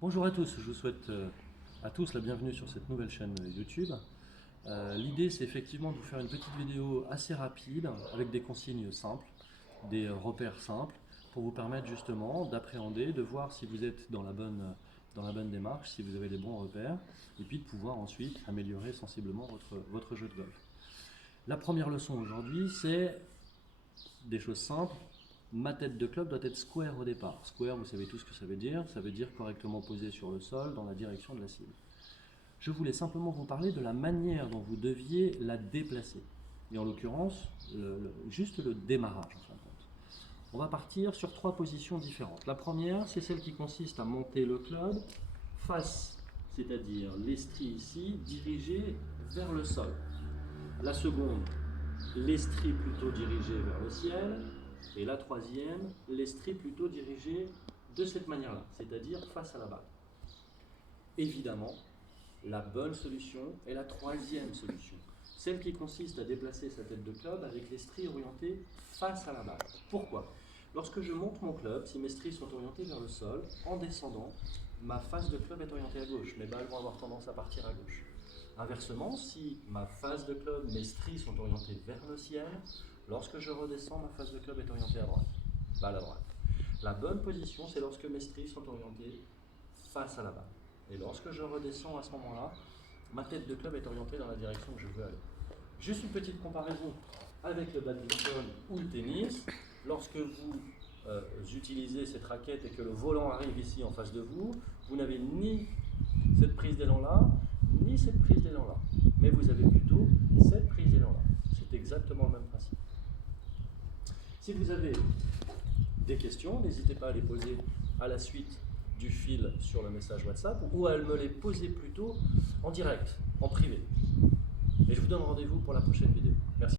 Bonjour à tous, je vous souhaite à tous la bienvenue sur cette nouvelle chaîne YouTube. L'idée c'est effectivement de vous faire une petite vidéo assez rapide avec des consignes simples, des repères simples pour vous permettre justement d'appréhender, de voir si vous êtes dans la bonne démarche, si vous avez les bons repères et puis de pouvoir ensuite améliorer sensiblement votre jeu de golf. La première leçon aujourd'hui c'est des choses simples. Ma tête de club doit être square au départ. Square, vous savez tout ce que ça veut dire correctement posée sur le sol dans la direction de la cible. Je voulais simplement vous parler de la manière dont vous deviez la déplacer. Et en l'occurrence, juste le démarrage en fin de compte. On va partir sur 3 positions différentes. La première, c'est celle qui consiste à monter le club face, c'est-à-dire l'estrie ici, dirigé vers le sol. La seconde, l'estrie plutôt dirigé vers le ciel. Et la troisième, l'estrie plutôt dirigé de cette manière-là, c'est-à-dire face à la balle. Évidemment, la bonne solution est la troisième solution, celle qui consiste à déplacer sa tête de club avec l'estrie orientée face à la balle. Pourquoi? Lorsque je monte mon club, si mes stries sont orientées vers le sol, en descendant, ma face de club est orientée à gauche, mes balles vont avoir tendance à partir à gauche. Inversement, si ma face de club, mes stries sont orientées vers le ciel, lorsque je redescends, ma face de club est orientée à droite, balle à droite. La bonne position, c'est lorsque mes stries sont orientées face à la balle. Et lorsque je redescends à ce moment-là, ma tête de club est orientée dans la direction que je veux aller. Juste une petite comparaison avec le badminton ou le tennis. Lorsque vous utilisez cette raquette et que le volant arrive ici en face de vous, vous n'avez ni cette prise d'élan-là, ni cette prise d'élan-là. Mais vous avez plutôt cette prise d'élan-là. C'est exactement le même principe. Si vous avez des questions, n'hésitez pas à les poser à la suite du fil sur le message WhatsApp ou à me les poser plutôt en direct, en privé. Et je vous donne rendez-vous pour la prochaine vidéo. Merci.